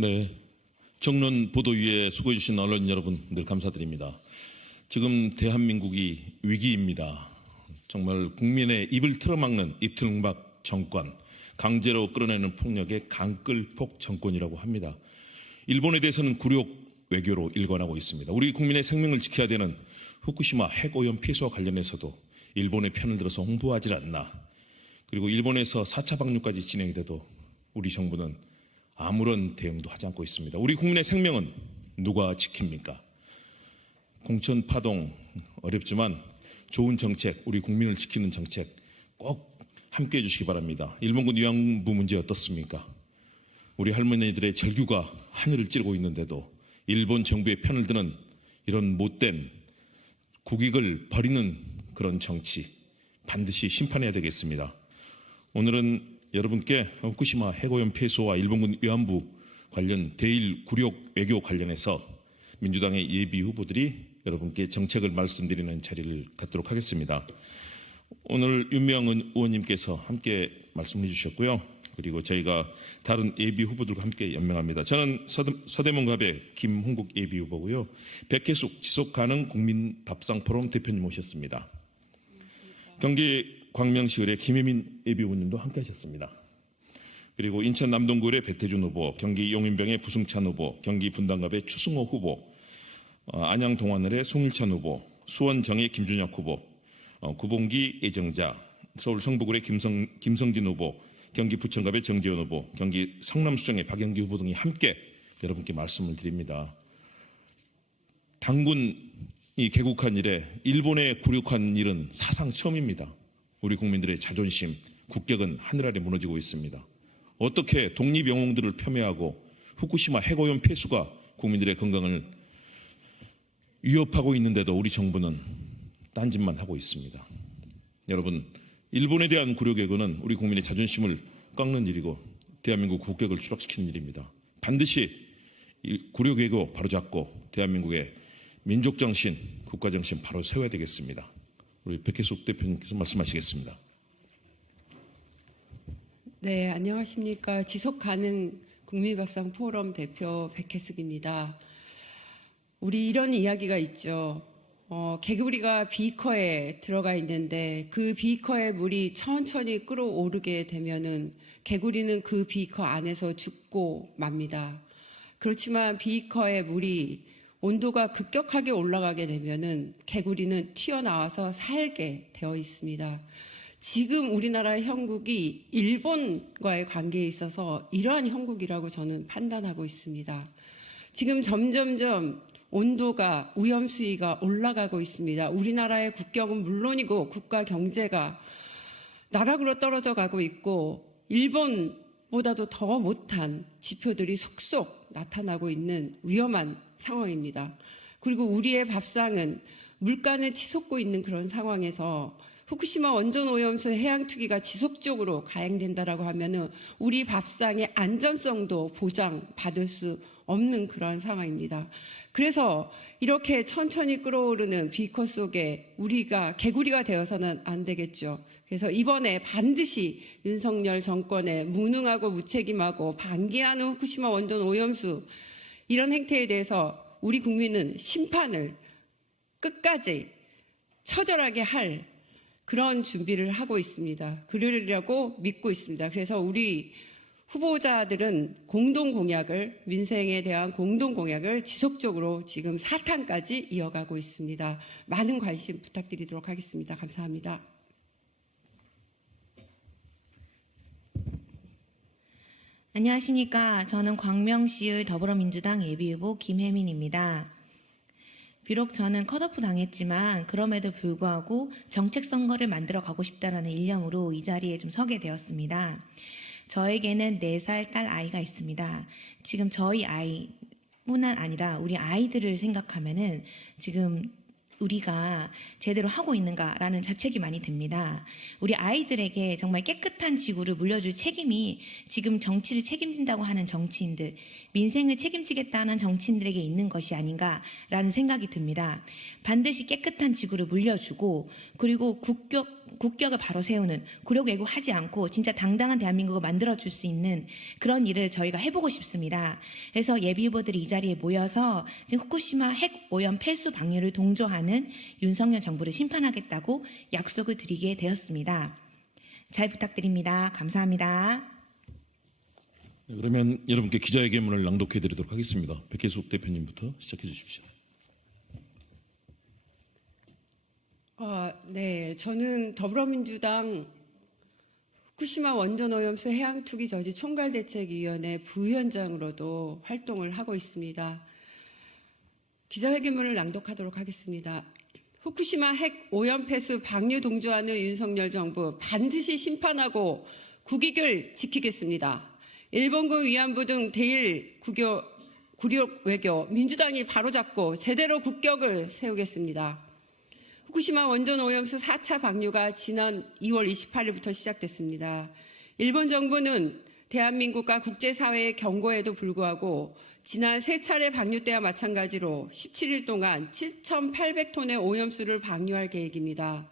네, 정론 보도 위에 수고해 주신 언론 여러분 늘 감사드립니다. 지금 대한민국이 위기입니다. 정말 국민의 입을 틀어막는 입틀막 정권, 강제로 끌어내는 폭력의 강끌폭 정권이라고 합니다. 일본에 대해서는 굴욕 외교로 일관하고 있습니다. 우리 국민의 생명을 지켜야 되는 후쿠시마 핵오염 폐수와 관련해서도 일본의 편을 들어서 홍보하지 않나. 그리고 일본에서 4차 방류까지 진행이 돼도 우리 정부는 아무런 대응도 하지 않고 있습니다. 우리 국민의 생명은 누가 지킵니까? 공천 파동 어렵지만 좋은 정책, 우리 국민을 지키는 정책 꼭 함께해 주시기 바랍니다. 일본군 위안부 문제 어떻습니까? 우리 할머니들의 절규가 하늘을 찌르고 있는데도 일본 정부의 편을 드는 이런 못된 국익을 버리는 그런 정치 반드시 심판해야 되겠습니다. 오늘은 여러분께 후쿠시마 핵오염 폐수와 일본군 위안부 관련 대일 굴욕 외교 관련해서 민주당의 예비 후보들이 여러분께 정책을 말씀드리는 자리를 갖도록 하겠습니다. 오늘 윤미향 의원님께서 함께 말씀해 주셨고요. 그리고 저희가 다른 예비 후보들과 함께 연명합니다. 저는 서대문갑의 김홍국 예비 후보고요. 백혜숙 지속가능 국민밥상포럼 대표님 모셨습니다. 경기 광명시의회 김혜민 예비 후보님도 함께 하셨습니다. 그리고 인천 남동구의 배태준 후보, 경기 용인병의 부승찬 후보, 경기 분당갑의 추승호 후보, 안양 동안을의 송일찬 후보, 수원 정의 김준혁 후보, 구봉기 예정자, 서울 성북을의 김성진 후보, 경기 부천갑의 정재원 후보, 경기 성남수정의 박영기 후보 등이 함께 여러분께 말씀을 드립니다. 당군이 개국한 이래 일본에 굴욕한 일은 사상 처음입니다. 우리 국민들의 자존심, 국격은 하늘 아래 무너지고 있습니다. 어떻게 독립영웅들을 폄훼하고 후쿠시마 핵오염 폐수가 국민들의 건강을 위협하고 있는데도 우리 정부는 딴짓만 하고 있습니다. 여러분, 일본에 대한 굴욕외교는 우리 국민의 자존심을 깎는 일이고 대한민국 국격을 추락시키는 일입니다. 반드시 굴욕외교 바로잡고 대한민국의 민족정신, 국가정신 바로 세워야 되겠습니다. 우리 백혜숙 대표님께서 말씀하시겠습니다. 네, 안녕하십니까. 지속가능 국민밥상 포럼 대표 백혜숙입니다. 우리 이런 이야기가 있죠. 개구리가 비커에 들어가 있는데 그 비커의 물이 천천히 끓어오르게 되면은 개구리는 그 비커 안에서 죽고 맙니다. 그렇지만 비커의 물이 온도가 급격하게 올라가게 되면은 개구리는 튀어나와서 살게 되어 있습니다. 지금 우리나라의 형국이 일본과의 관계에 있어서 이러한 형국이라고 저는 판단하고 있습니다. 지금 점점점 온도가 오염 수위가 올라가고 있습니다. 우리나라의 국격은 물론이고 국가 경제가 나락으로 떨어져 가고 있고 일본보다도 더 못한 지표들이 속속 나타나고 있는 위험한 상황입니다. 그리고 우리의 밥상은 물가는 치솟고 있는 그런 상황에서 후쿠시마 원전 오염수 해양 투기가 지속적으로 가행된다라고 하면은 우리 밥상의 안전성도 보장받을 수 없는 그런 상황입니다. 그래서 이렇게 천천히 끓어오르는 비커 속에 우리가 개구리가 되어서는 안 되겠죠. 그래서 이번에 반드시 윤석열 정권의 무능하고 무책임하고 반기하는 후쿠시마 원전 오염수 이런 행태에 대해서 우리 국민은 심판을 끝까지 처절하게 할 그런 준비를 하고 있습니다. 그러리라고 믿고 있습니다. 그래서 우리 후보자들은 공동공약을, 민생에 대한 공동공약을 지속적으로 지금 4탄까지 이어가고 있습니다. 많은 관심 부탁드리도록 하겠습니다. 감사합니다. 안녕하십니까. 저는 광명시의 더불어민주당 예비후보 김혜민입니다. 비록 저는 컷오프 당했지만 그럼에도 불구하고 정책 선거를 만들어 가고 싶다라는 일념으로 이 자리에 좀 서게 되었습니다. 저에게는 4살 딸 아이가 있습니다. 지금 저희 아이뿐만 아니라 우리 아이들을 생각하면은 지금 우리가 제대로 하고 있는가라는 자책이 많이 듭니다. 우리 아이들에게 정말 깨끗한 지구를 물려줄 책임이 지금 정치를 책임진다고 하는 정치인들, 민생을 책임지겠다는 정치인들에게 있는 것이 아닌가라는 생각이 듭니다. 반드시 깨끗한 지구를 물려주고 그리고 국격을 바로 세우는 굴욕 왜곡하지 않고 진짜 당당한 대한민국을 만들어줄 수 있는 그런 일을 저희가 해보고 싶습니다. 그래서 예비후보들이 이 자리에 모여서 지금 후쿠시마 핵 오염 폐수 방류를 동조하는 윤석열 정부를 심판하겠다고 약속을 드리게 되었습니다. 잘 부탁드립니다. 감사합니다. 네, 그러면 여러분께 기자회견문을 낭독해 드리도록 하겠습니다. 백혜숙 대표님부터 시작해 주십시오. 네, 저는 더불어민주당 후쿠시마 원전오염수 해양투기 저지 총괄대책위원회 부위원장으로도 활동을 하고 있습니다. 기자회견문을 낭독하도록 하겠습니다. 후쿠시마 핵 오염 폐수 방류 동조하는 윤석열 정부 반드시 심판하고 국익을 지키겠습니다. 일본군 위안부 등 대일 굴욕 외교 민주당이 바로잡고 제대로 국격을 세우겠습니다. 후쿠시마 원전 오염수 4차 방류가 지난 2월 28일부터 시작됐습니다. 일본 정부는 대한민국과 국제사회의 경고에도 불구하고 지난 3차례 방류 때와 마찬가지로 17일 동안 7,800톤의 오염수를 방류할 계획입니다.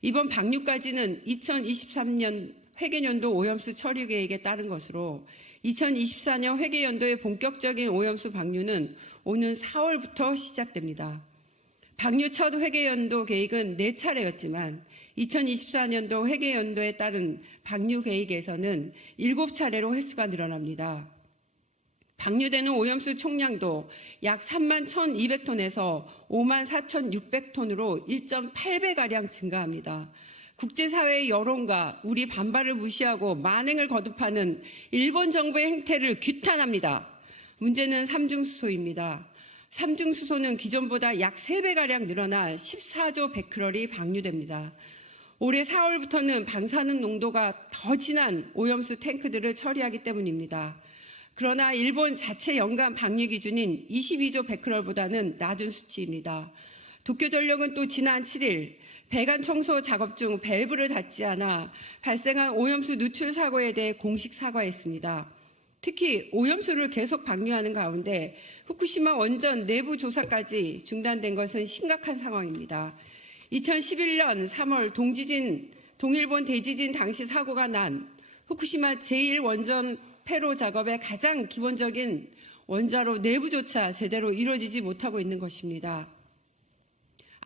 이번 방류까지는 2023년 회계연도 오염수 처리 계획에 따른 것으로 2024년 회계연도의 본격적인 오염수 방류는 오는 4월부터 시작됩니다. 방류 첫 회계연도 계획은 4차례였지만 2024년도 회계연도에 따른 방류 계획에서는 7차례로 횟수가 늘어납니다. 방류되는 오염수 총량도 약 3만 1,200톤에서 5만 4,600톤으로 1.8배가량 증가합니다. 국제사회의 여론과 우리 반발을 무시하고 만행을 거듭하는 일본 정부의 행태를 규탄합니다. 문제는 삼중수소입니다. 삼중수소는 기존보다 약 3배가량 늘어나 14조 베크럴이 방류됩니다. 올해 4월부터는 방사능 농도가 더 진한 오염수 탱크들을 처리하기 때문입니다. 그러나 일본 자체 연간 방류 기준인 22조 베크럴보다는 낮은 수치입니다. 도쿄전력은 또 지난 7일 배관 청소 작업 중 밸브를 닫지 않아 발생한 오염수 누출 사고에 대해 공식 사과했습니다. 특히 오염수를 계속 방류하는 가운데 후쿠시마 원전 내부 조사까지 중단된 것은 심각한 상황입니다. 2011년 3월 동일본 대지진 당시 사고가 난 후쿠시마 제1원전 폐로 작업의 가장 기본적인 원자로 내부조차 제대로 이루어지지 못하고 있는 것입니다.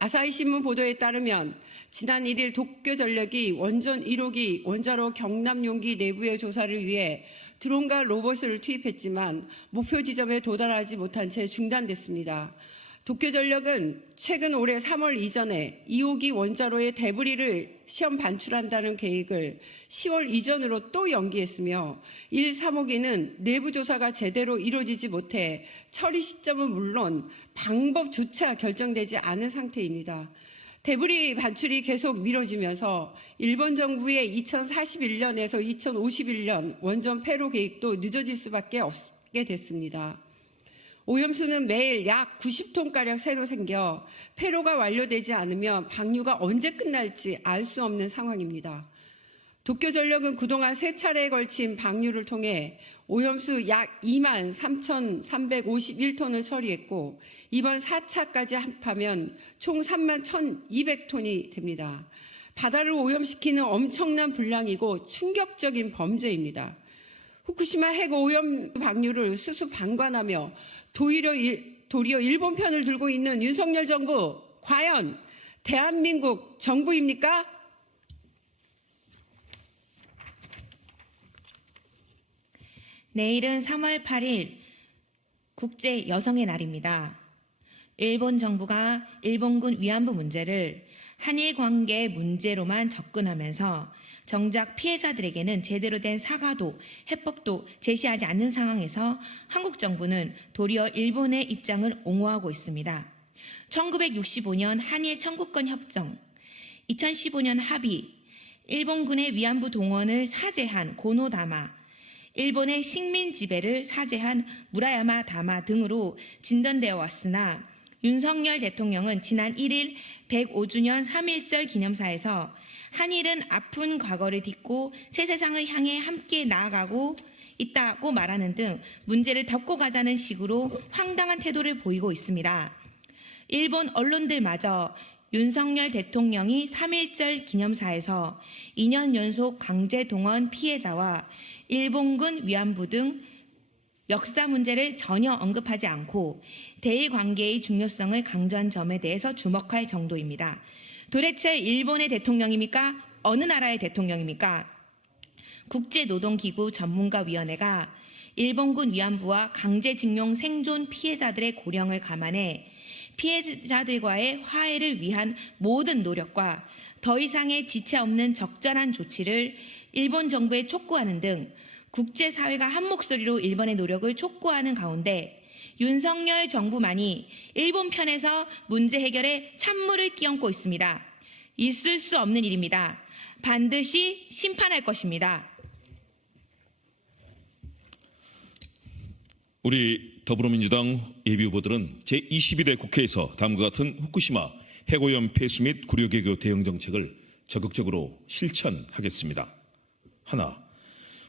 아사히 신문 보도에 따르면 지난 1일 도쿄전력이 원전 1호기 원자로 경납용기 내부의 조사를 위해 드론과 로봇을 투입했지만 목표 지점에 도달하지 못한 채 중단됐습니다. 도쿄전력은 최근 올해 3월 이전에 2호기 원자로의 데브리를 시험 반출한다는 계획을 10월 이전으로 또 연기했으며 1, 3호기는 내부 조사가 제대로 이루어지지 못해 처리 시점은 물론 방법조차 결정되지 않은 상태입니다. 데브리 반출이 계속 미뤄지면서 일본 정부의 2041년에서 2051년 원전 폐로 계획도 늦어질 수밖에 없게 됐습니다. 오염수는 매일 약 90톤가량 새로 생겨 폐로가 완료되지 않으면 방류가 언제 끝날지 알 수 없는 상황입니다. 도쿄전력은 그동안 3차례에 걸친 방류를 통해 오염수 약 2만 3,351톤을 처리했고 이번 4차까지 합하면 총 3만 1,200톤이 됩니다. 바다를 오염시키는 엄청난 분량이고 충격적인 범죄입니다. 후쿠시마 핵 오염 방류를 수수방관하며 도리어 일본 편을 들고 있는 윤석열 정부, 과연 대한민국 정부입니까? 내일은 3월 8일 국제 여성의 날입니다. 일본 정부가 일본군 위안부 문제를 한일 관계 문제로만 접근하면서 정작 피해자들에게는 제대로 된 사과도 해법도 제시하지 않는 상황에서 한국 정부는 도리어 일본의 입장을 옹호하고 있습니다. 1965년 한일 청구권 협정, 2015년 합의, 일본군의 위안부 동원을 사죄한 고노다마, 일본의 식민 지배를 사죄한 무라야마 다마 등으로 진단되어 왔으나 윤석열 대통령은 지난 1일 105주년 3.1절 기념사에서 한일은 아픈 과거를 딛고 새 세상을 향해 함께 나아가고 있다고 말하는 등 문제를 덮고 가자는 식으로 황당한 태도를 보이고 있습니다. 일본 언론들마저 윤석열 대통령이 3.1절 기념사에서 2년 연속 강제 동원 피해자와 일본군 위안부 등 역사 문제를 전혀 언급하지 않고 대일 관계의 중요성을 강조한 점에 대해서 주목할 정도입니다. 도대체 일본의 대통령입니까? 어느 나라의 대통령입니까? 국제노동기구 전문가위원회가 일본군 위안부와 강제징용 생존 피해자들의 고령을 감안해 피해자들과의 화해를 위한 모든 노력과 더 이상의 지체 없는 적절한 조치를 일본 정부에 촉구하는 등 국제사회가 한 목소리로 일본의 노력을 촉구하는 가운데 윤석열 정부만이 일본 편에서 문제 해결에 찬물을 끼얹고 있습니다. 있을 수 없는 일입니다. 반드시 심판할 것입니다. 우리 더불어민주당 예비후보들은 제22대 국회에서 다음과 같은 후쿠시마 해고염 폐수 및 구려개교 대응 정책을 적극적으로 실천하겠습니다. 하나,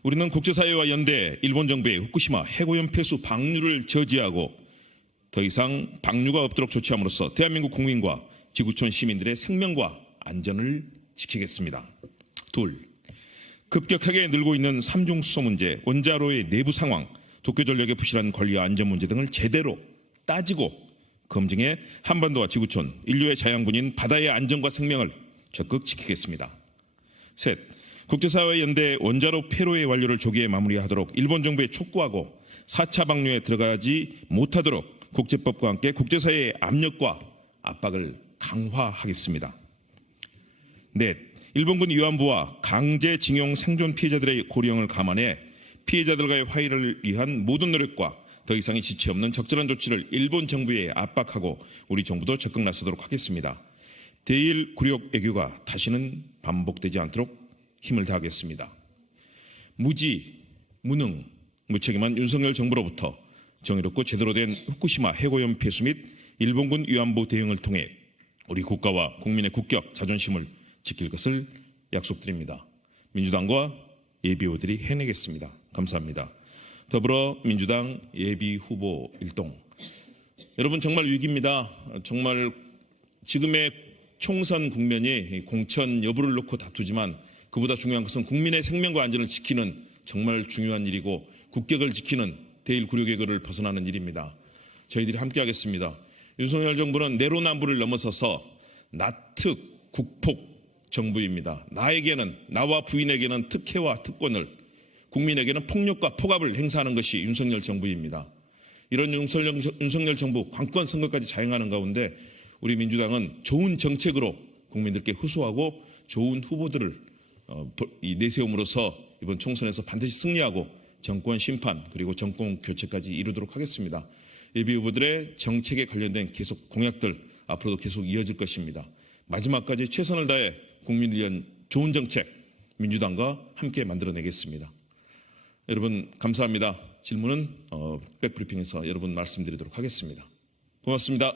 우리는 국제사회와 연대 일본 정부의 후쿠시마 해고염 폐수 방류를 저지하고 더 이상 방류가 없도록 조치함으로써 대한민국 국민과 지구촌 시민들의 생명과 안전을 지키겠습니다. 둘, 급격하게 늘고 있는 삼중수소 문제, 원자로의 내부 상황, 도쿄전력의 부실한 관리와 안전 문제 등을 제대로 따지고 검증해 한반도와 지구촌, 인류의 자양분인 바다의 안전과 생명을 적극 지키겠습니다. 셋, 국제사회 연대 원자로 폐로의 완료를 조기에 마무리하도록 일본 정부에 촉구하고 4차 방류에 들어가지 못하도록 국제법과 함께 국제사회의 압력과 압박을 강화하겠습니다. 넷, 일본군 위안부와 강제징용 생존 피해자들의 고령을 감안해 피해자들과의 화해를 위한 모든 노력과 더 이상의 지체 없는 적절한 조치를 일본 정부에 압박하고 우리 정부도 적극 나서도록 하겠습니다. 대일 굴욕 애교가 다시는 반복되지 않도록 힘을 다하겠습니다. 무지, 무능, 무책임한 윤석열 정부로부터 정의롭고 제대로 된 후쿠시마 해고염 폐수 및 일본군 위안부 대응을 통해 우리 국가와 국민의 국격, 자존심을 지킬 것을 약속드립니다. 민주당과 예비후보들이 해내겠습니다. 감사합니다. 더불어민주당 예비후보 일동. 여러분 정말 위기입니다. 정말 지금의 총선 국면이 공천 여부를 놓고 다투지만 그보다 중요한 것은 국민의 생명과 안전을 지키는 정말 중요한 일이고 국격을 지키는 대일 굴욕의거를 벗어나는 일입니다. 저희들이 함께하겠습니다. 윤석열 정부는 내로남불을 넘어서서 나특 국폭 정부입니다. 나와 부인에게는 특혜와 특권을, 국민에게는 폭력과 폭압을 행사하는 것이 윤석열 정부입니다. 이런 윤석열 정부 관권 선거까지 자행하는 가운데 우리 민주당은 좋은 정책으로 국민들께 호소하고 좋은 후보들을 내세움으로써 이번 총선에서 반드시 승리하고 정권 심판 그리고 정권 교체까지 이루도록 하겠습니다. 예비후보들의 정책에 관련된 계속 공약들 앞으로도 계속 이어질 것입니다. 마지막까지 최선을 다해 국민을 위한 좋은 정책 민주당과 함께 만들어내겠습니다. 여러분 감사합니다. 질문은 백브리핑에서 여러분 말씀드리도록 하겠습니다. 고맙습니다.